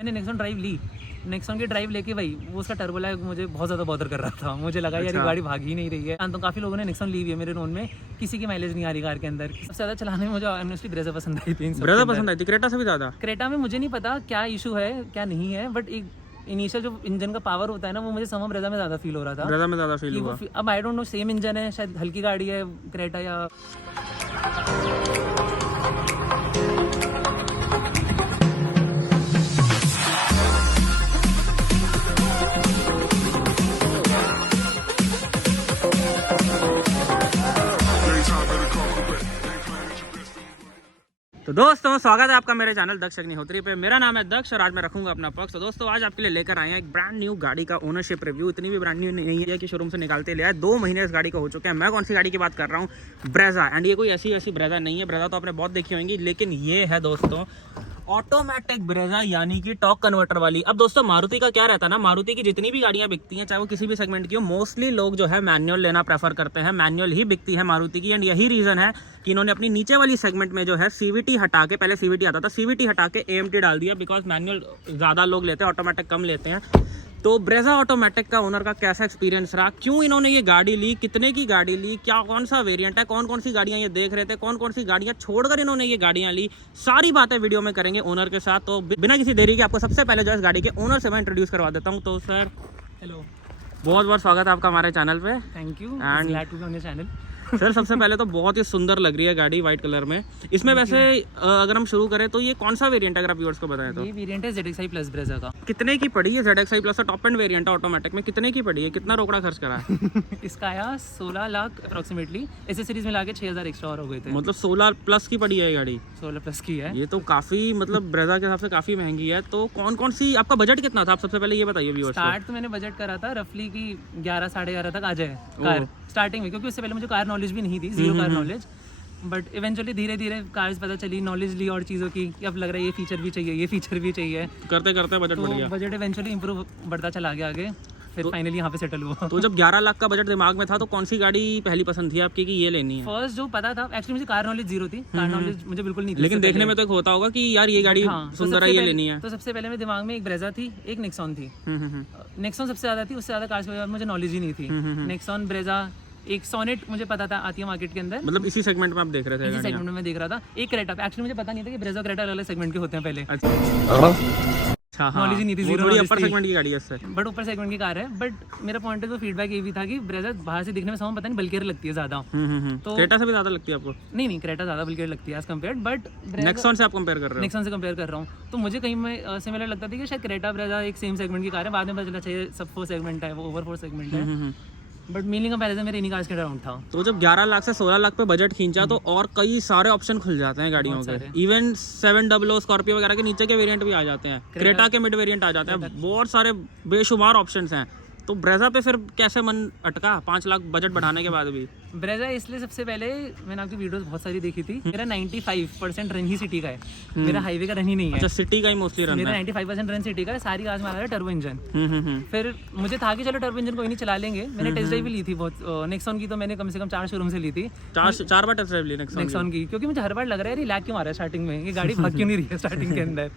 मैंने Nexon drive ली, Nexon की drive लेके भाई वो उसका टर्बो लैग मुझे बहुत ज़्यादा बॉदर कर रहा था। मुझे लगा यार ये गाड़ी भाग ही नहीं रही है। तो काफ़ी लोगों ने नेक्सॉन ली हुई है मेरे नोन में, किसी की माइलेज नहीं आ रही कार के अंदर। सबसे ज़्यादा चलाने में मुझे ऑनेस्टली ब्रेजा पसंद आई थी। ब्रेजा पसंद आई थी, क्रेटा से भी ज़्यादा। क्रेटा में मुझे नहीं पता क्या इशू है क्या नहीं है, बट एक इनिशियल जो इंजन का पावर होता है ना, वो मुझे समझ ब्रेजा में ज़्यादा फील हो रहा था। ब्रेजा में ज़्यादा फील हुआ। अब I don't know, same engine है शायद, हल्की गाड़ी है क्रेटा या तो दोस्तों स्वागत है आपका मेरे चैनल दक्ष अग्निहोत्री पे। मेरा नाम है दक्ष और आज मैं रखूंगा अपना पक्ष। तो दोस्तों आज आपके लिए लेकर आए हैं एक ब्रांड न्यू गाड़ी का ओनरशिप रिव्यू। इतनी भी ब्रांड न्यू नहीं है कि शोरूम से निकालते ले आए, 2 महीने इस गाड़ी को हो चुके हैं। मैं कौन सी गाड़ी की बात कर रहा हूँ? ब्रेजा। एंड ये कोई ऐसी वैसी ब्रेजा नहीं है, ब्रेजा तो आपने बहुत देखी होंगी, लेकिन ये है दोस्तों ऑटोमेटिक ब्रेजा, यानी कि टॉर्क कन्वर्टर वाली। अब दोस्तों मारुति का क्या रहता है ना, मारुति की जितनी भी गाड़ियां बिकती हैं, चाहे वो किसी भी सेगमेंट की हो, मोस्टली लोग जो है मैनुअल लेना प्रेफर करते हैं। मैनुअल ही बिकती है मारुति की। एंड यही रीजन है कि इन्होंने अपनी नीचे वाली सेगमेंट में जो है सीवीटी हटा के, पहले सीवीटी आता था, सीवीटी हटा के एएमटी डाल दिया, बिकॉज मैनुअल ज़्यादा लोग लेते हैं, ऑटोमेटिक कम लेते हैं। तो ब्रेजा ऑटोमेटिक का ओनर का कैसा एक्सपीरियंस रहा, क्यों इन्होंने ये गाड़ी ली, कितने की गाड़ी ली, क्या कौन सा वेरिएंट है, कौन कौन सी गाड़ियां ये देख रहे थे, कौन कौन सी गाड़ियां छोड़कर इन्होंने ये गाड़ियां ली, सारी बातें वीडियो में करेंगे ओनर के साथ। तो बिना किसी देरी के आपको सबसे पहले जो इस गाड़ी के ओनर से मैं इंट्रोड्यूस करवा देता हूँ। तो सर हेलो, बहुत बहुत स्वागत है आपका हमारे चैनल पे। Thank you, And- glad to be on your channel. Sir सबसे पहले तो बहुत ही सुंदर लग रही है गाड़ी व्हाइट कलर में। इसमें वैसे अगर हम शुरू करें तो ये कौन सा वेरिएंट है, अगर आप व्यूअर्स को बताएं तो? ये वेरिएंट है ZXi प्लस ब्रेजा का। कितने की पड़ी है? ZXi plus top end variant है ऑटोमेटिक में, कितने की पड़ी है, कितना रोकड़ा खर्च करा है? इसका आया 16 लाख अप्रोक्सीमेटली, एसेसरीज में लाके 6000 एक्स्ट्रा और हो गए थे। मतलब 16 प्लस की पड़ी है ये गाड़ी। 16 प्लस की है। ये तो काफी मतलब ब्रेजा के हिसाब से काफी महंगी है। तो कौन कौन सी, आपका बजट कितना था? आप सबसे पहले ये बताइए व्यूअर्स को। स्टार्ट तो मैंने बजट करा था रफली की 11 साढ़े 11 तक आ जाए कार स्टार्टिंग में, क्योंकि उससे पहले मुझे कार नॉलेज भी नहीं थी, zero car knowledge. But eventually धीरे धीरे कार्स पता चली, नॉलेज ली और चीज़ों की, कि अब लग रहा है ये फीचर भी चाहिए, ये फीचर भी चाहिए, करते करते बजट बढ़ तो गया। बजट इवेंचुअली इंप्रूव बढ़ता चला गया आगे, फिर फाइनली यहाँ पे सेटल हुआ। तो जब 11 लाख का बजट दिमाग में था तो कौन सी गाड़ी पहली पसंद थी आपकी कि ये लेनी है? फर्स्ट जो पता था, एक्चुअली मुझे कार नॉलेज जीरो थी, कार नॉलेज मुझे बिल्कुल नहीं थी। लेकिन देखने में तो एक होता होगा कि यार ये गाड़ी सुंदर है, ये लेनी है। तो सबसे पहले मेरे दिमाग में एक ब्रेजा थी, एक नेक्सॉन थी। नेक्सॉन सबसे ज़्यादा थी, उससे ज़्यादा कार्स के बारे में मुझे नॉलेज ही नहीं थी। नेक्सॉन, ब्रेजा, एक सोनेट मुझे पता था आती है मार्केट के अंदर, मतलब इसी सेगमेंट में आप देख रहे थे? इसी सेगमेंट में मैं देख रहा था। एक क्रेटा, एक्चुअली मुझे पता नहीं था कि ब्रेजा क्रेटा अलग सेगमेंट के होते हैं पहले, अच्छा हाँ, नॉलेज ही नहीं थी, वो जीरो थोड़ी नॉलेज अपर थी। सेगमेंट की गाड़ी है इससे। बट ऊपर सेगमेंट की कार है। बट मेरा पॉइंट ऑफ फीडबैक ये भी था कि ब्रेजा बाहर से दिखने में समझ पता नहीं बल्कि लगती है ज़्यादा। तो क्रेटा से भी ज्यादा लगती है आपको? नहीं, क्रेटा ज़्यादा बल्कि लगती है एज कम्पेयर, बट नेक्सॉन से आप कंपेयर कर रहे हो? नेक्सॉन से कंपेयर कर रहा हूँ, तो मुझे कहीं में सिमिलर लगता था कि शायद क्रेटा ब्रेजा एक सेम सेगमेंट की कार है। बाद में पता चला चाहिए सब 4 सेगमेंट है, वो ओवर 4 सेगमेंट है। बट मीनिंग कंपैरिजन मेरे इन्हीं कार्स के अराउंड था। तो जब 11 लाख से 16 लाख पे बजट खींचा तो और कई सारे ऑप्शन खुल जाते हैं गाड़ियों के। इवन 700 स्कॉर्पियो वगैरह के नीचे के वेरिएंट भी आ जाते हैं, क्रेटा के मिड वेरिएंट आ जाते हैं, बहुत सारे बेशुमार ऑप्शंस हैं। तो ब्रेजा पे फिर कैसे मन अटका 5 लाख बजट बढ़ाने के बाद भी? ब्रेजा इसलिए सबसे पहले मैंने आपकी वीडियोस बहुत सारी देखी थी। मेरा 95% रन ही सिटी का है, मेरा हाईवे का रन ही नहीं है। अच्छा, सिटी का ही मोस्टली रन है। मेरा 95% रन सिटी का है, सारी आज में आ रहा है टर्बो इंजन। फिर मुझे था कि चलो टर्बो इंजन कोई नहीं चला लेंगे। मैंने टेस्ट ड्राइव भी ली थी बहुत नेक्सॉन की, तो मैंने कम से कम 4 शोरूम से ली थी, 4 बार टेस्ट ड्राइव ली नेक्सॉन की, क्योंकि मुझे हर बार लग रहा है यार लैग क्यों आ रहा है स्टार्टिंग में, ये गाड़ी भाग क्यों नहीं रही है स्टार्टिंग के अंदर।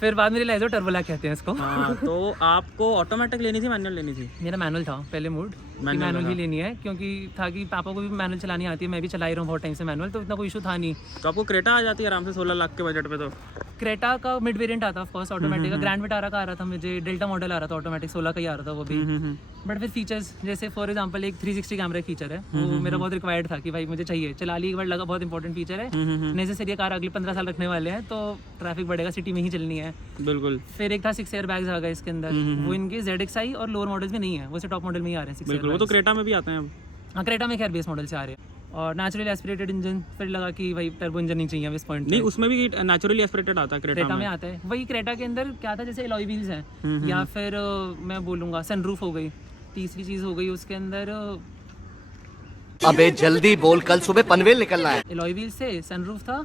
फिर बाद में रियलाइज हो टर्बो लैग कहते हैं इसको। हाँ, तो आपको ऑटोमेटिक लेनी थी, मैनुअल लेनी थी? मेरा मैनुअल था पहले मूड, मैनुअल ही लेनी है, क्योंकि था कि पापा को भी मैनुअल चलानी आती है, मैं भी चला ही रहा हूँ बहुत टाइम से मैनुअल, तो इतना कोई इशू था नहीं। तो आपको क्रेटा आ जाती है आराम से 16 लाख के बजट पे? तो क्रेटा का मिड वेरिएंट आता है ऑफकोर्स ऑटोमेटिक का, ग्रैंड विटारा का आ रहा था मुझे, डेल्टा मॉडल आ रहा था ऑटोमेटिक 16 का ही आ रहा था वो भी। बट फिर फीचर्स जैसे फॉर एग्जांपल एक 360 कैमरा फीचर है, वो मेरा बहुत रिक्वायर्ड था कि भाई मुझे चाहिए, चला ली एक बार, लगा बहुत इंपॉर्टेंट फीचर है। नेसेसरी कार अगले 15 साल रखने वाले हैं, तो ट्रैफिक बढ़ेगा, सिटी में ही चलनी है। बिल्कुल। फिर एक था 6 एयर बैग्स आ गए इसके अंदर, वो इनके ZXi और लोअर मॉडल्स में नहीं है, वो से टॉप मॉडल में ही आ रहे हैं 6 बिल्कुल, वो तो क्रेटा में भी आते हैं अब। हाँ, क्रेटा में खैर बेस मॉडल से आ रहे हैं। और नेचुरली एस्पिरेटेड इंजन, फिर लगा कि भाई टर्बो इंजन नहीं चाहिए इस पॉइंट नहीं, उसमें भी नेचुरली एस्पिरेटेड आता है क्रेटा में आता है। वही क्रेटा के अंदर क्या था, जैसे एलॉय व्हील्स हैं, या फिर मैं बोलूँगा सनरूफ हो गई, तीसरी चीज़ हो गई उसके अंदर। अबे जल्दी बोल, कल सुबह पनवेल निकलना है। एलॉय व्हील्स थे, सनरूफ था,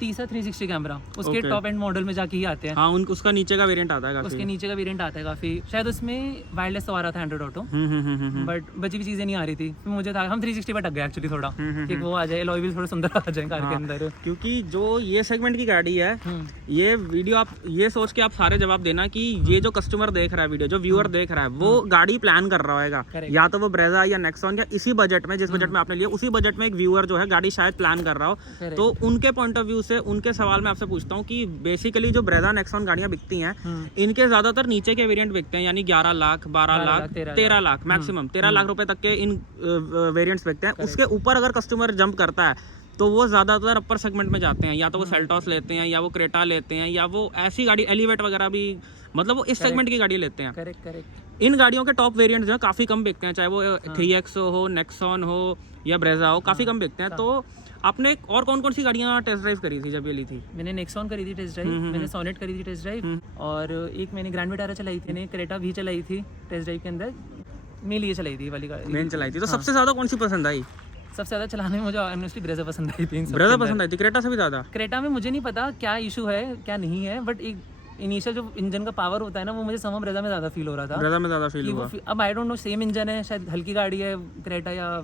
तीसरा 360 कैमरा उसके Okay. टॉप एंड मॉडल में जाके ही आते हैं। हाँ उसका नीचे का वेरिएंट आता है काफी। उसके नीचे का वेरिएंट आता है काफ़ी, शायद उसमें वायरलेस तो आ रहा था एंड्रॉइड ऑटो, बट बची हुई चीज़ें नहीं आ रही थी। फिर मुझे था हम 360 पर टक गए एक्चुअली थोड़ा कि वो आ जाए, अलॉय व्हील थोड़ा सुंदर आ जाए कार के अंदर। क्योंकि जो ये सेगमेंट की गाड़ी है, ये वीडियो आप ये सोच के आप सारे जवाब देना कि ये जो कस्टमर देख रहा है वीडियो, जो व्यूअर देख रहा है, वो गाड़ी प्लान कर रहा होगा, या तो वो ब्रेजा या नेक्सॉन या इसी बजट में, जिस बजट में आपने लिया उसी बजट में एक व्यूअर जो है गाड़ी शायद प्लान कर रहा हो। तो उनके पॉइंट ऑफ व्यू से उनके सवाल में आपसे पूछता हूँ कि बेसिकली जो ब्रेजा नेक्सॉन गाड़ियां बिकती हैं, इनके ज्यादातर नीचे के वेरिएंट बिकते हैं, यानी 11 लाख 12 लाख 13 लाख मैक्सिमम 13 लाख रुपए तक के इन वेरिएंट्स बिकते हैं। उसके ऊपर अगर कस्टमर जंप करता है तो वो ज्यादातर अपर सेगमेंट में जाते हैं, या तो वो सेल्टॉस लेते हैं, या वो क्रेटा लेते हैं, या वो ऐसी गाड़ी एलिवेट वगैरह भी, मतलब वो इस सेगमेंट की गाड़ी लेते हैं। करेक्ट। इन गाड़ियों के टॉप वेरिएंट जो है काफी कम बिकते हैं, चाहे वो 3X हो, नेक्सॉन हो या ब्रेजा हो, काफी कम बिकते हैं। तो आपने और कौन कौन सी गाड़ियां टेस्ट ड्राइव करी थी जब ये ली थी? मैंने नेक्सॉन करी थी टेस्ट ड्राइव, मैंने सोनेट करी थी टेस्ट ड्राइव, और एक मैंने ग्रैंड विटारा चलाई थी, मैंने क्रेटा भी चलाई थी टेस्ट ड्राइव के अंदर, मेन ये चलाई थी वाली गाड़ी, मेन चलाई थी। तो सबसे ज्यादा कौन सी पसंद आई? सबसे ज़्यादा चलाने में मुझे ऑनेस्टली ब्रेजा पसंद आई थी। ब्रेजा पसंद आई थी, क्रेटा से भी ज्यादा? क्रेटा में मुझे नहीं पता क्या इशू है क्या नहीं है, बट एक इनिशियल जो इंजन का पावर होता है ना, वो मुझे समझ ब्रेजा में ज़्यादा फील हो रहा था। ब्रेजा में ज्यादा फील हुआ। अब I don't know, same engine है शायद, हल्की गाड़ी है क्रेटा या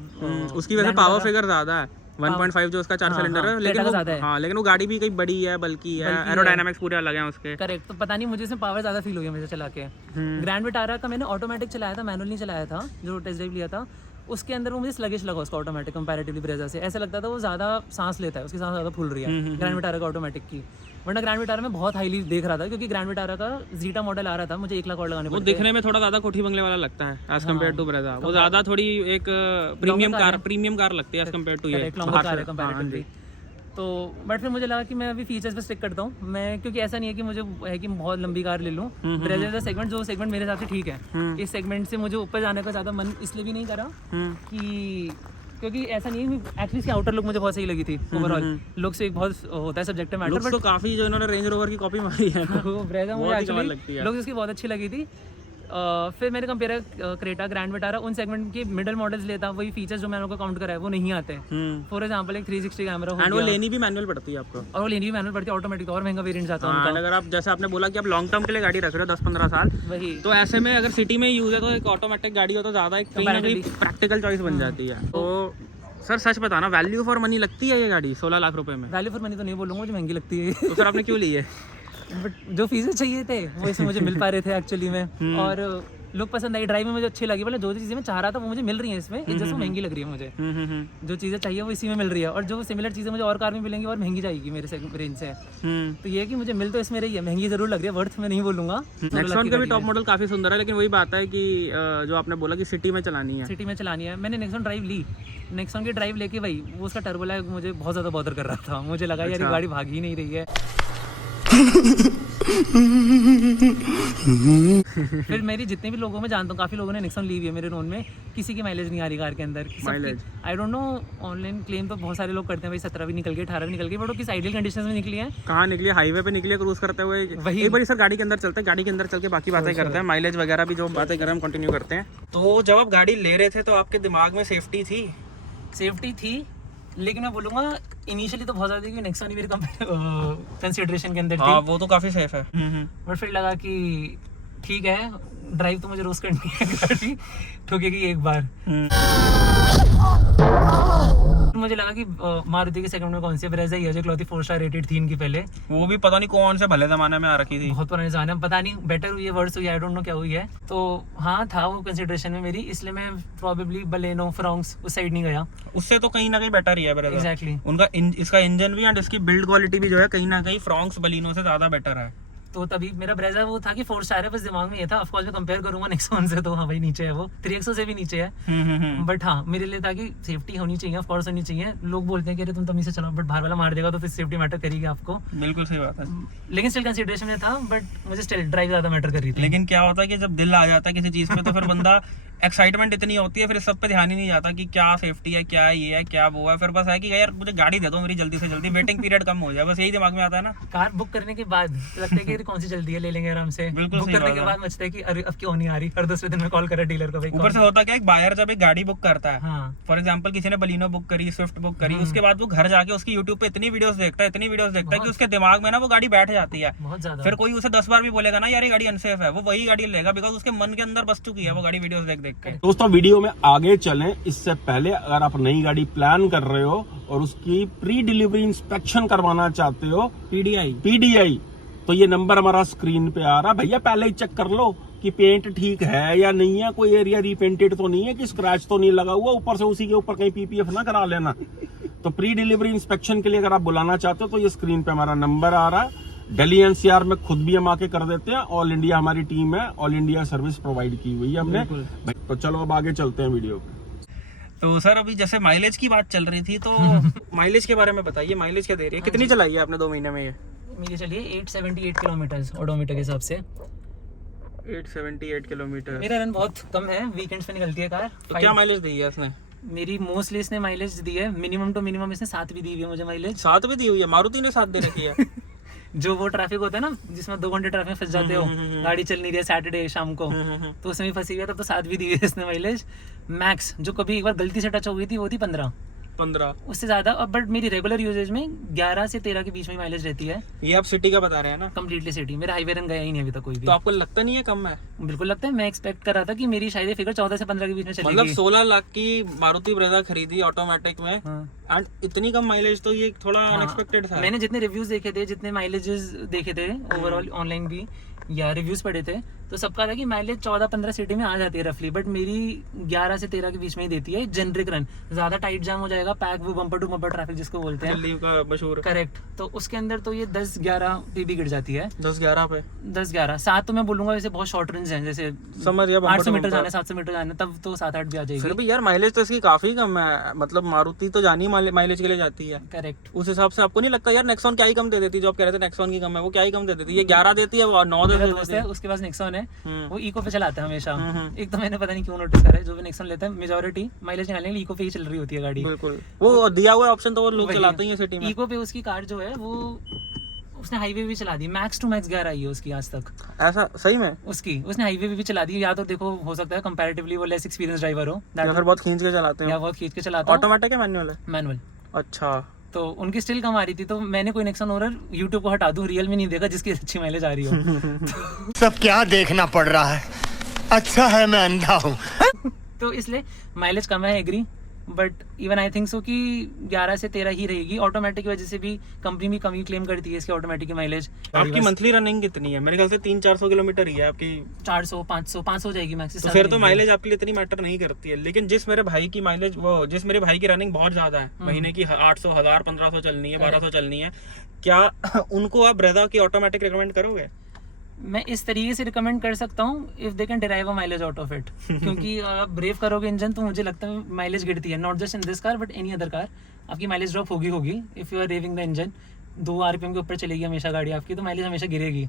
उसकी वजह से पावर फिगर ज्यादा है, 1.5 जो उसका 4 सिलेंडर है, लेकिन वो हाँ, लेकिन वो गाड़ी भी कहीं बड़ी है, बल्कि है, एरोडायनामिक्स पूरे अलग हैं उसके। करेक्ट। तो पता नहीं मुझे इसमें पावर ज़्यादा फील हुई है मुझे चला के। ग्रैंड विटारा का मैंने ऑटोमेटिक चलाया था, मैनुअल नहीं चलाया था, जो टेस्ट ड्राइव लिया था उसके अंदर वो मुझे स्लगिश लगा उसका ऑटोमेटिक कंपैरेटिवली ब्रेजा से। ऐसा लगता था वो ज़्यादा सांस लेता है, उसकी सांस ज़्यादा फूल रही है ग्रैंड विटारा का ऑटोमेटिक की, वरना ग्रैंड विटारा में बहुत हाईली देख रहा था, क्योंकि ग्रैंड विटारा का जीटा मॉडल आ रहा था, मुझे 1 लाख और लगाने वो दिखने में थोड़ा ज्यादा कोठी बंगले वाला लगता है एज कम्पेयर टू ब्रेजा। वो ज्यादा थोड़ी एक प्रीमियम कार लगती है एज कम्पेयर टू ये कंपैरेटिवली। तो बट फिर मुझे लगा कि मैं अभी फीचर्स पे स्टिक करता हूँ मैं, क्योंकि ऐसा नहीं है कि मुझे है कि बहुत लंबी कार ले लूँ। ब्रेजा सेगमेंट जो सेगमेंट मेरे हिसाब से ठीक है, इस सेगमेंट से मुझे ऊपर जाने का ज़्यादा मन इसलिए भी नहीं करा कि क्योंकि ऐसा नहीं है, एक्चुअली इसकी आउटर लुक मुझे बहुत सही लगी थी। ओवरऑल लुक से एक बहुत होता है सब्जेक्टिव मैटर, बट तो काफी जो इन्होंने रेंज रोवर की कॉपी मारी है ना, वो ब्रेजा मुझे एक्चुअली लगती है, लुक इसकी बहुत अच्छी लगी थी। फिर मैंने कंपेयर क्रेटा ग्रैंड विटारा, उन सेगमेंट के मिडिल मॉडल्स लेता, वही फीचर्स जो मैंने उनको काउंट करा है वो नहीं आते। फॉर एग्जांपल एक 360 कैमरा हो एंड वो लेनी भी मैनुअल पड़ती है आपको, और वो लेनी भी मैनुअल पड़ती है, ऑटोमेटिक और महंगा वेरिएंट जाता है उनका। अगर आप जैसे आपने बोला कि आप लॉन्ग टर्म के लिए गाड़ी रख रहे हो 10-15 साल, वही तो ऐसे में अगर सिटी में यूज है तो एक ऑटोमेटिक गाड़ी हो तो ज्यादा एक कहीं ना कहीं प्रैक्टिकल चॉइस बन जाती है। तो सर सच बताना, वैल्यू फॉर मनी लगती है ये गाड़ी 16 लाख रुपए में? वैल्यू फॉर मनी तो नहीं बोलूँगा, मुझे महंगी लगती है। तो सर आपने क्यों ली है? बट जो फीचर्स चाहिए थे वो इसमें मुझे मिल पा रहे थे एक्चुअली में, और लुक पसंद आई, ड्राइव में मुझे अच्छी लगी, मतलब जो चीज़ें मैं चाह रहा था वो मुझे मिल रही है इसमें, इस जैसे महंगी लग रही है मुझे। जो चीज़ें चाहिए वो इसी में मिल रही है, और जो सिमिलर चीज़ें मुझे और कार में मिलेंगी और महंगी जाएगी मेरे रेंज से। तो ये है कि मुझे मिल तो इसमें रही है, महंगी जरूर लग रही है, वर्थ में नहीं बोलूँगा। नेक्सॉन का भी टॉप मॉडल काफी सुंदर है, लेकिन वही बात है कि जो आपने बोला कि सिटी में चलानी है, सिटी में चलानी है। मैंने नेक्सॉन ड्राइव ली, नेक्सॉन की ड्राइव लेके वही वो उसका टर्बो लैग मुझे बहुत ज़्यादा बॉदर कर रहा था, मुझे लगा यार ये गाड़ी भाग ही नहीं रही है। फिर मेरी जितने भी लोगों में जानता हूँ, काफ़ी लोगों ने नेक्सॉन ली हुई है मेरे नोन में, किसी की माइलेज नहीं आ रही कार के अंदर। I don't know, online claim तो बहुत सारे लोग करते हैं भाई 17 भी निकल गई 18 भी निकल गई, बट वो किस आइडियल कंडीशन में निकली है, कहाँ निकली, हाईवे पे निकली, क्रूज करते हुए। वही एक बार सर गाड़ी के अंदर चलते हैं, गाड़ी के अंदर चल के बाकी बातें करते हैं, माइलेज वगैरह भी जो बातें कर रहे हैं हम कंटिन्यू करते हैं। तो जब आप गाड़ी ले रहे थे तो आपके दिमाग में सेफ्टी थी? सेफ्टी थी, लेकिन मैं बोलूँगा इनिशियली तो बहुत ज़्यादा थी कि नेक्सॉन ही मेरी कंसिडरेशन के अंदर थी। वो तो काफ़ी सेफ है, बट फिर लगा कि ठीक है, ड्राइव तो मुझे रोज करनी है, गाड़ी ठोकेगी एक बार। मुझे लगा कि मारुति के सेकंड में कौन सी ब्रेजा ही है जो इकलौती 4 स्टार रेटेड थी इनकी पहले, वो भी पता नहीं कौन से भले जमाने में आ रखी थी, बहुत पुराने जमाने में, पता नहीं बेटर हुई है वर्स हुई है, आई डोंट नो क्या हुई है। तो हाँ था वो कंसिडरेशन में मेरी, इसलिए मैं प्रोबेबली बलेनो फ्रॉन्क्स उस साइड नहीं गया। उससे तो कहीं ना कहीं बेटर ही है ब्रेजा। एग्जैक्टली, उनका इसका इंजन भी एंड इसकी बिल्ड क्वालिटी भी जो है कहीं ना कहीं फ्रॉन्क्स बलिनो से ज्यादा बेटर है। तो तभी मेरा ब्रेजा वो था कि 4 स्टार है, बस दिमाग में ये था। ऑफ कोर्स मैं कंपेयर करूंगा नेक्सॉन से तो हाँ भाई नीचे है वो, 3XO से भी नीचे है, बट हाँ मेरे लिए था कि सेफ्टी होनी चाहिए, ऑफ कोर्स होनी चाहिए। लोग बोलते हैं कि अरे तुम तमीज से चलाओ, बट बाहर वाला मार देगा तो फिर सेफ्टी मैटर करेगी आपको। बिल्कुल सही बात है, लेकिन स्टिल कंसीडरेशन में था, बट मुझे स्टिल ड्राइव ज्यादा मैटर कर रही थी। लेकिन क्या होता है कि जब दिल आ जाता है किसी चीज में तो फिर बंदा एक्साइटमेंट इतनी होती है, फिर सब पे ध्यान ही नहीं जाता कि क्या सेफ्टी है, क्या ये है, क्या वो है। फिर बस है कि यार मुझे गाड़ी दे दो मेरी जल्दी से जल्दी, वेटिंग पीरियड कम हो जाए, बस यही दिमाग में आता है ना। कार बुक करने के बाद लगता है कि कौन सी जल्दी है, ले लेंगे आराम से। बिल्कुल बुक सही करने बात के है। बाद मचता है कि अरे अब क्यों नहीं आ रही, हर दूसरे दिन में कॉल करा डीलर को भाई। ऊपर से होता क्या है, बायर जब एक गाड़ी बुक करता है, हाँ फॉर एग्जाम्पल किसी ने बलिनो बुक करी, स्विफ्ट बुक करी, उसके बाद वो घर जाके उसकी यूट्यूब पे इतनी वीडियोस देखता है, इतनी वीडियोस देखता है कि उसके दिमाग में ना वो गाड़ी बैठ जाती है। बहुत ज्यादा। फिर कोई उसे 10 बार भी बोलेगा ना यार ये गाड़ी अनसेफ है, वो वही गाड़ी लेगा, बिकॉज उसके मन के अंदर बस चुकी है वो गाड़ी वीडियोस देख देख के। दोस्तों वीडियो में आगे चलें इससे पहले अगर आप नई गाड़ी प्लान कर रहे हो और उसकी प्री डिलीवरी इंस्पेक्शन करवाना चाहते हो, पीडीआई, तो ये नंबर हमारा स्क्रीन पे आ रहा, भैया पहले ही चेक कर लो कि पेंट ठीक है या नहीं है, कोई एरिया रीपेंटेड तो नहीं है, कि स्क्रैच तो नहीं लगा हुआ, ऊपर से उसी के ऊपर कहीं पीपीएफ ना करा लेना। तो प्री डिलीवरी इंस्पेक्शन के लिए अगर आप बुलाना चाहते हो तो ये स्क्रीन पे हमारा नंबर आ रहा है। दिल्ली एनसीआर में खुद भी हम आके कर देते हैं, ऑल इंडिया हमारी टीम है, ऑल इंडिया सर्विस प्रोवाइड की हुई है हमने। तो चलो अब आगे चलते हैं वीडियो पे। तो सर अभी जैसे माइलेज की बात चल रही थी, तो माइलेज के बारे में बताइए, माइलेज क्या दे रही है, कितनी चलाई है आपने 2 महीने में? ये मेरी चलिए 878 किलोमीटर ओडोमीटर के हिसाब से। 878 किलोमीटर। मेरा रन बहुत कम है, वीकेंड्स पे निकलती है कार। तो क्या माइलेज दी है इसने? मेरी मोस्टली इसने माइलेज दी है, मिनिमम टू मिनिमम इसने 7 भी दी हुई है मुझे माइलेज। 7 भी दी हुई है? मारुति ने 7 दे रखी है। जो वो ट्रैफिक होता है ना जिसमें 2 घंटे ट्रैफिक में फंस जाते हो, गाड़ी चल नहीं रही है सैटरडे शाम को, तो उसमें भी फंसी हुई है, तब तो 7 भी दी हुई है इसने माइलेज। मैक्स जो कभी एक बार गलती से टच हो गई थी वो थी 15, उससे ज्यादा। अब बट मेरी रेगुलर यूजेज में 11 से 13 के बीच में माइलेज रहती है। ये आप सिटी का बता रहे हैं ना? कम्प्लीटली सिटी, मेरा हाईवे रन गया ही नहीं अभी तक कोई भी। तो आपको लगता नहीं है कम है? बिल्कुल लगता है, मैं एक्सपेक्ट कर रहा था कि मेरी शायद फिगर 14 से 15 के बीच में चलेगी। मतलब 16 लाख की मारुति ब्रेजा खरीदी ऑटोमेटिक में, एंड इतनी कम माइलेज, तो ये थोड़ा अनएक्सपेक्टेड था। मैंने जितने रिव्यूज देखे थे, जितने माइलेजेस देखे थे ओवरऑल ऑनलाइन भी या रिव्यूज पढ़े थे, तो सबका था कि माइलेज 14-15 सिटी में आ जाती है रफली, बट मेरी 11 से 13 के बीच में ही देती है। जेनरिक रन, ज्यादा टाइट जाम हो जाएगा, पैक वो बम्पर टू बम्पर ट्रैफिक जिसको बोलते हैं, दिल्ली का मशहूर। करेक्ट, तो उसके अंदर तो ये 10-11 पे भी गिर जाती है। 10-11 पे? 10-11 7 तो मैं बोलूंगा वैसे बहुत शॉर्ट रेंज है, जैसे समझ गया, 800 मीटर जाना है, 700 मीटर जाना है, तब तो 7-8 भी आ जाएगी। फिर भी यार माइलेज तो इसकी काफी कम है, मतलब मारुति तो जानी माइलेज के लिए जाती है। करेक्ट, उस हिसाब से आपको नहीं लगता यार नेक्सॉन क्या ही कम दे देती? जो आप कह रहे थे नेक्सॉन की कम है, वो क्या ही कम दे देती है? 11 देती है, वो 9 दे देती है। उसके पास नेक्सॉन है, वो इको पे चलाता है हमेशा। एक तो मैंने पता नहीं क्यों नोटिस करा है, जो भी नेक्सॉन लेता है मेजॉरिटी माइलेज निकालने के लिए इको पे ही चल रही होती है गाड़ी। बिल्कुल, वो दिया हुआ ऑप्शन तो वो लोग चलाते ही हैं सिटी में। इको पे उसकी कार जो है वो उसने हाईवे भी चला दी, मैक्स टू मैक्स 11 आई है उसकी आज तक। ऐसा सही में? उसकी उसने हाईवे भी चला दी, या तो देखो हो सकता है कंपैरेटिवली वो लेस एक्सपीरियंस ड्राइवर हो, या फिर बहुत खींच के चलाते हैं, या बहुत खींच के चलाता है। ऑटोमेटिक है मैनुअल है? मैनुअल। अच्छा, तो उनकी स्टिल कम आ रही थी, तो मैंने कोई नेक्सॉन ओनर यूट्यूब को हटा दूं, रियल में नहीं देखा जिसकी अच्छी माइलेज आ रही हो। सब क्या देखना पड़ रहा है, अच्छा है मैं अंधा हूँ। तो इसलिए माइलेज कम है, agree, but even I think so कि 11 से 13 ही रहेगी। ऑटोमेटिक की वजह से भी कंपनी भी कम ही क्लेम करती है इसकी ऑटोमेटिक की माइलेज। आपकी मंथली रनिंग कितनी है? मेरे ख्याल से 300-400 किलोमीटर ही है आपकी। 400-500 जाएगी मैक्स। तो फिर तो माइलेज आपके लिए इतनी मैटर नहीं करती है। लेकिन जिस मेरे भाई की माइलेज, वो जिस मेरे भाई की रनिंग बहुत ज्यादा है, महीने की 800, 1000, 1500 चलनी है, 1200 चलनी है, क्या उनको आप ब्रेजा की ऑटोमेटिक रिकमेंड करोगे? मैं इस तरीके से रिकमेंड कर सकता हूँ, if they can derive a mileage out of it, क्योंकि आप ब्रेव करोगे इंजन तो मुझे लगता है माइलेज गिरती है, not just in this car but any other car, आपकी माइलेज ड्रॉप होगी if you are revving the engine. 2 RPM के ऊपर चलेगी हमेशा गाड़ी आपकी, तो माइलेज हमेशा गिरेगी।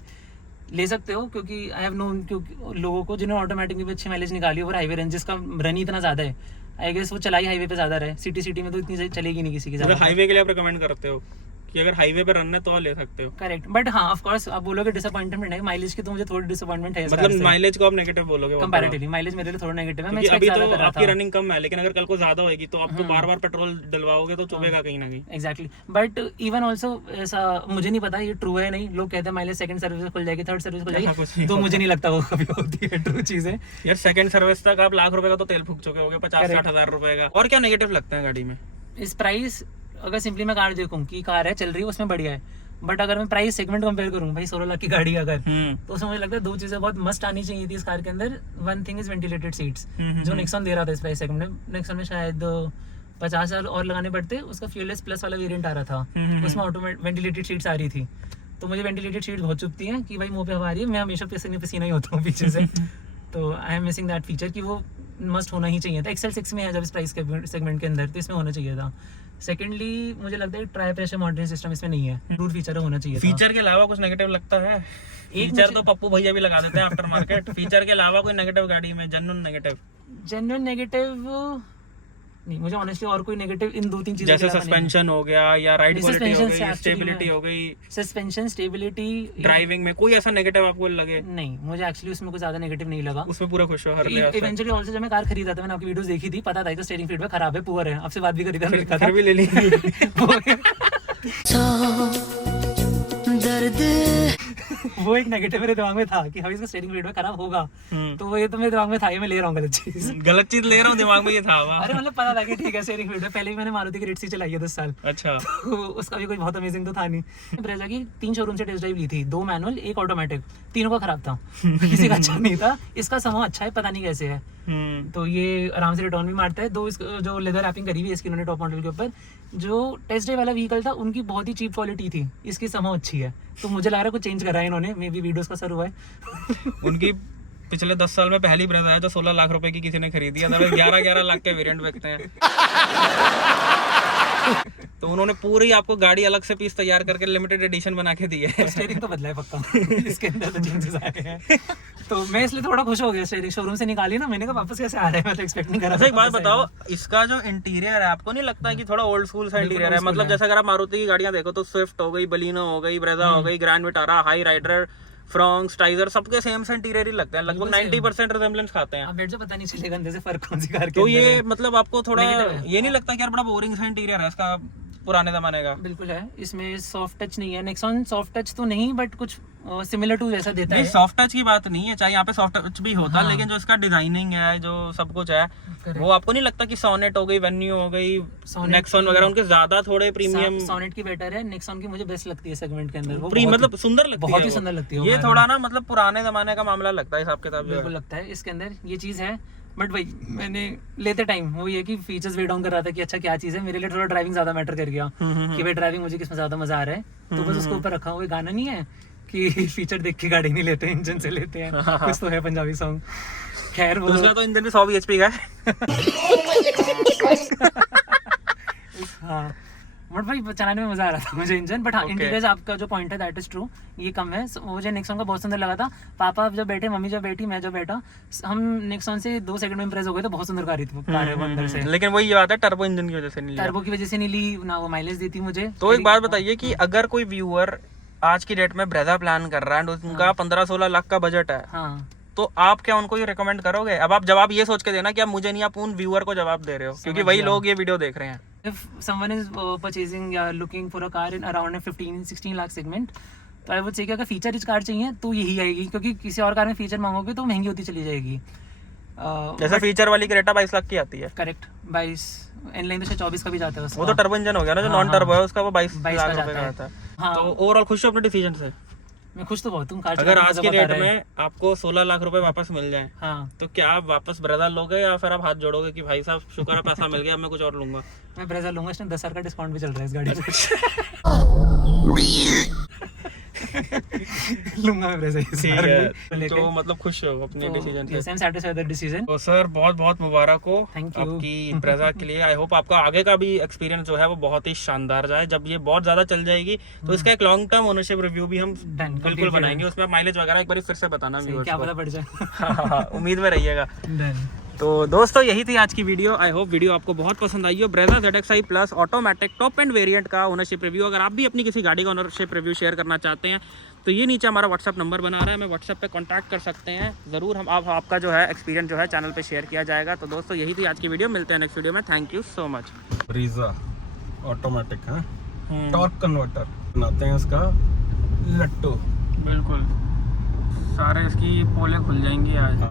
ले सकते हो, क्योंकि आई हैव नोन क्योंकि लोगों को जिन्होंने ऑटोमेटिक में भी अच्छी माइलेज निकाली और हाईवे रेंज जिसका रन ही इतना ज्यादा है, आई गेस वो चलाई हाईवे पे ज्यादा रहे, सिटी में तो इतनी चलेगी नहीं किसी की ज्यादा। हाईवे के लिए आप रिकमेंड करते हो कि अगर हाईवे पे रन है तो ले सकते हो? करेक्ट, बट हाँ ऑफ कोर्स आप बोलोगे डिसअपॉइंटमेंट है माइलेज की, तो मुझे थोड़ी डिसअपॉइंटमेंट है, मतलब माइलेज को आप नेगेटिव बोलोगे? कंपैरेटिवली माइलेज मेरे लिए थोड़ा नेगेटिव है। मैं अभी तो आपकी रनिंग कम है, लेकिन अगर कल को ज्यादा होगी तो आपको बार-बार पेट्रोल डलवाओगे तो चुभेगा कहीं ना कहीं। एग्जैक्टली, बट इवन ऑल्सो ऐसा मुझे नहीं पता ये ट्रू है नहीं, लोग कहते हैं माइलेज सेकंड सर्विस खुल जाएगी, थर्ड सर्विस खुल जाएगी, तो मुझे नहीं लगता वो कभी होती है ट्रू चीज है यार। सेकंड सर्विस तक आप लाख रुपए का तो तेल फूक चुके होगे, 50-60 हजार रुपए का। और क्या नेगेटिव लगता है गाड़ी में? इस प्राइस, अगर सिंपली मैं कार देखूं कि कार है चल रही है उसमें बढ़िया है, बट अगर मैं प्राइस सेगमेंट कंपेयर करूं भाई 16 लाख की गाड़ी अगर, तो उसमें मुझे लगता है 2 चीजें बहुत मस्ट आनी चाहिए थी इस कार के अंदर। One thing is ventilated seats, जो नेक्सॉन दे रहा था इस प्राइस सेगमेंट में। नेक्सॉन में शायद 50,000 और लगाने पड़ते, उसका फ्यूलेस प्लस वाला वेरिएंट आ रहा था, उसमें ऑटोमेटिक वेंटिलेटेड सीट्स आ रही थी। तो मुझे वेंटिलेटेड सीट्स बहुत चुभती हैं कि भाई मुंह पे हवा आ रही है, मैं हमेशा पसीना ही होता हूँ पीछे से। तो I am missing that feature कि वो मस्ट होना ही चाहिए था। XL6 में है जब इस प्राइस के सेगमेंट के अंदर, तो इसमें होना चाहिए था। सेकेंडली मुझे लगता है ट्राई प्रेशर मॉनिटरिंग सिस्टम इसमें नहीं है, जरूर फीचर होना चाहिए था। फीचर के अलावा कुछ नेगेटिव लगता है? फीचर तो पप्पू भैया भी लगा देते हैं आफ्टर मार्केट, फीचर के अलावा कोई नेगेटिव गाड़ी में, जेन्युइन नेगेटिव? जेन्युइन नेगेटिव नहीं, मुझे ऑनेस्टली और कोई नेगेटिव इन 2-3 चीजों जैसे सस्पेंशन हो गया या राइड क्वालिटी हो गई, स्टेबिलिटी हो गई, सस्पेंशन, स्टेबिलिटी, ड्राइविंग में कोई ऐसा नेगेटिव आपको लगे? नहीं, मुझे एक्चुअली उसमें कुछ ज्यादा नेगेटिव नहीं लगा। उसमें पूरा खुश हो हर लिहाज से। इवेंचुअली ऑल्सो जब मैं कार खरीदा था, मैंने आपकी वीडियोस देखी थी, पता था कि स्टीयरिंग फीडबैक खराब है, पुअर है, आपसे बात भी करी थी, मैंने लिखा था फिर भी ले ली। वो एक नेगेटिव मेरे दिमाग में था कि हाँ इसका स्टीयरिंग फीडबैक खराब होगा, तो वो ये तो मेरे दिमाग में था, ये मैं ले रहा हूँ गलत चीज। गलत चीज ले रहा हूँ, दिमाग में ये था। वाह। अरे मतलब पता था कि ठीक है स्टीयरिंग फीडबैक, पहले भी मैंने मारुति की रिट्सी चलाई है 10 साल, अच्छा। तो उसका भी कोई बहुत अमेजिंग तो था नहीं। ब्रेजा की 3 शोरूम से टेस्ट ड्राइव ली थी, 2 मैनुअल 1 ऑटोमेटिक, तीनों का खराब था, किसी का अच्छा नहीं था। इसका समूह अच्छा है, पता नहीं कैसे है, तो ये आराम से रिटर्न भी मारता है। दो जो लेदर रैपिंग करी हुई है इसकी इन्होंने टॉप मॉडल के ऊपर, जो टेस्ट ड्राइव वाला व्हीकल था उनकी बहुत ही चीप क्वालिटी थी, इसकी समूह अच्छी है, तो मुझे लग रहा है कुछ चेंज करा है इन्होंने, मे बी वीडियोस का सर हुआ है। उनकी पिछले 10 साल में पहली ब्रेजा है जो 16 लाख रुपए की किसी ने खरीदी है, 11-11 लाख के वेरिएंट बिकते हैं। तो उन्होंने पूरी आपको गाड़ी अलग से पीस तैयार करके लिमिटेड एडिशन बना के दी है। स्टीयरिंग तो बदला है पक्का, इसके अंदर तो चेंजेस आए हैं, तो मैं इसलिए थोड़ा खुश हो गया। स्टीयरिंग शोरूम से निकाली ना, मैंने कहा वापस कैसे आ रहा है, मैं तो एक्सपेक्ट नहीं कर रहा था। अच्छा, एक बात बताओ, इसका जो इंटीरियर है आपको नहीं लगता है कि थोड़ा ओल्ड स्कूल सा इंटीरियर है? मतलब जैसे अगर आप मारुति की गाड़ियां देखो तो स्विफ्ट हो गई, बलिनो हो गई, ब्रेजा हो गई, Grand Vitara, Hyryder, Fronx, Tiger, सबके सेम से इंटीरियर ही लगते हैं, लगभग 90% रिजेम्बलेंस खाते हैं। आप बैठ जाओ, पता नहीं चलेगा अंदर से फर्क कौन सी कार के तो अंदर ये है। मतलब आपको थोड़ा ये नहीं लगता कि यार बड़ा बोरिंग सा इंटीरियर है इसका पुराने जमाने का? बिल्कुल है, इसमें सॉफ्ट टच नहीं है, नेक्सॉन सॉफ्ट टच तो नहीं, बट कुछ सिमिलर टू जैसा देता नहीं, है। सॉफ्ट टच की बात नहीं है, चाहे यहाँ पे सॉफ्ट टच भी होता, हाँ। लेकिन जो इसका डिजाइनिंग है, जो सब कुछ है, वो आपको नहीं लगता कि सोनेट हो गई, वेन्यू हो गई, नेक्सॉन वगैरह उनके ज्यादा थोड़े प्रीमियम? सोनेट की बेटर है, नेक्सॉन की मुझे बेस्ट लगती है सेगमेंट के अंदर, वो मतलब सुंदर लगती है, बहुत ही सुंदर लगती है। ये थोड़ा ना मतलब पुराने जमाने का मामला लगता है हिसाब किताब। बिल्कुल लगता है इसके अंदर ये चीज़ है, बट भाई मैंने लेते टाइम वो ये कि फीचर्स वेट डाउन कर रहा था कि अच्छा क्या चीज़ है, मेरे लिए थोड़ा ड्राइविंग ज़्यादा मैटर कर गया कि भाई ड्राइविंग मुझे किसमें ज़्यादा मज़ा आ रहा है, तो बस उसके ऊपर रखा हुआ गाना नहीं है कि फीचर देख के गाड़ी नहीं लेते, इंजन से लेते हैं, कुछ तो है पंजाबी सॉन्ग। खैर वो दूसरा तो इंजन भी 100 bhp का है। हाँ, बट भाई चलाने में मजा आ रहा था मुझे इंजन, बट हाँ इंटीरियर आपका जो पॉइंट है दैट इज ट्रू, ये कम है। मुझे नेक्सॉन का बहुत सुंदर लगा था, पापा जब बैठे, मम्मी जब बैठी, मैं जब बैठा, हम नेक्सॉन से 2 सेकंड में इंप्रेस हो गए, तो बहुत सुंदर कार है वो अंदर से। लेकिन वही बात है, टर्बो इंजन की वजह से नहीं लिया। टर्बो की वजह से नहीं ली ना, वो माइलेज देती मुझे। तो एक बात बताइए कि अगर कोई व्यूअर आज की डेट में ब्रेजा प्लान कर रहा है, उनका 15-16 लाख का बजट है, हाँ, तो आप क्या उनको ये रिकमेंड करोगे? अब आप जवाब ये सोच के देना कि आप मुझे नहीं, आप उन व्यूअर को जवाब दे रहे हो, क्योंकि वही लोग ये वीडियो देख रहे हैं। if someone is purchasing या looking for a car in around a 15-16 lakh segment, तो आई वुड से कि अगर फीचर रिच कार चाहिए तो यही आएगी, क्योंकि किसी और कार में फीचर मांगोगे तो महंगी होती चली जाएगी। जैसे फीचर वाली क्रेटा 22 लाख की आती है। करेक्ट, 22 इनलाइन तो 24 का भी जाता है उसका। वो तो टर्बो इंजन हो गया ना, जो नॉन टर्बो है उसका वो 22 लाख रुपए का आता है। हाँ, तो ओवरऑल खुश हो अपने डिसीजन से? मैं खुश तो बहुत हूँ। कार अगर आज के रेट में आपको 16 लाख रुपए वापस मिल जाए, हाँ, तो क्या आप वापस ब्रेजा लोगे या फिर आप हाथ जोड़ोगे कि भाई साहब शुक्र है पैसा मिल गया, अब मैं कुछ और लूंगा? मैं ब्रेजा लूंगा, इसमें 10,000 का डिस्काउंट भी चल रहा है इस गाड़ी पे। लूंगा मैं ब्रेजा इस बार भी। तो मतलब खुश हो अपने डिसीजन से? I am satisfied with the decision. तो सर बहुत बहुत मुबारक हो Thank you. आपकी ब्रेजा के लिए। आई होप आपका आगे का भी एक्सपीरियंस जो है वो बहुत ही शानदार जाए। जब ये बहुत ज्यादा चल जाएगी तो इसका एक लॉन्ग टर्म ओनरशिप रिव्यू भी हम बिल्कुल बनाएंगे, उसमें माइलेज वगैरह एक बार फिर से बताना व्यूअर्स क्या को। पता पड़ जाए। हाँ, उम्मीद में रहिएगा। तो दोस्तों यही थी आज की वीडियो। आई होप वीडियो आपको बहुत पसंद आई हो। Brezza ZXi plus automatic top end variant का ओनरशिप रिव्यू। अगर आप भी अपनी किसी गाड़ी का ओनरशिप रिव्यू शेयर करना चाहते हैं तो ये नीचे हमारा व्हाट्सअप नंबर बना रहा है, मैं व्हाट्सअप पे कांटेक्ट कर सकते हैं। ज़रूर हम आपका जो है एक्सपीरियंस जो है चैनल पे शेयर किया जाएगा। तो दोस्तों यही थी आज की वीडियो, मिलते हैं नेक्स्ट वीडियो में। Thank you so much. Brezza automatic है, टॉर्क कन्वर्टर बनाते हैं इसका लट्टू। बिल्कुल, सारे इसकी पोले खुल जाएंगी आज।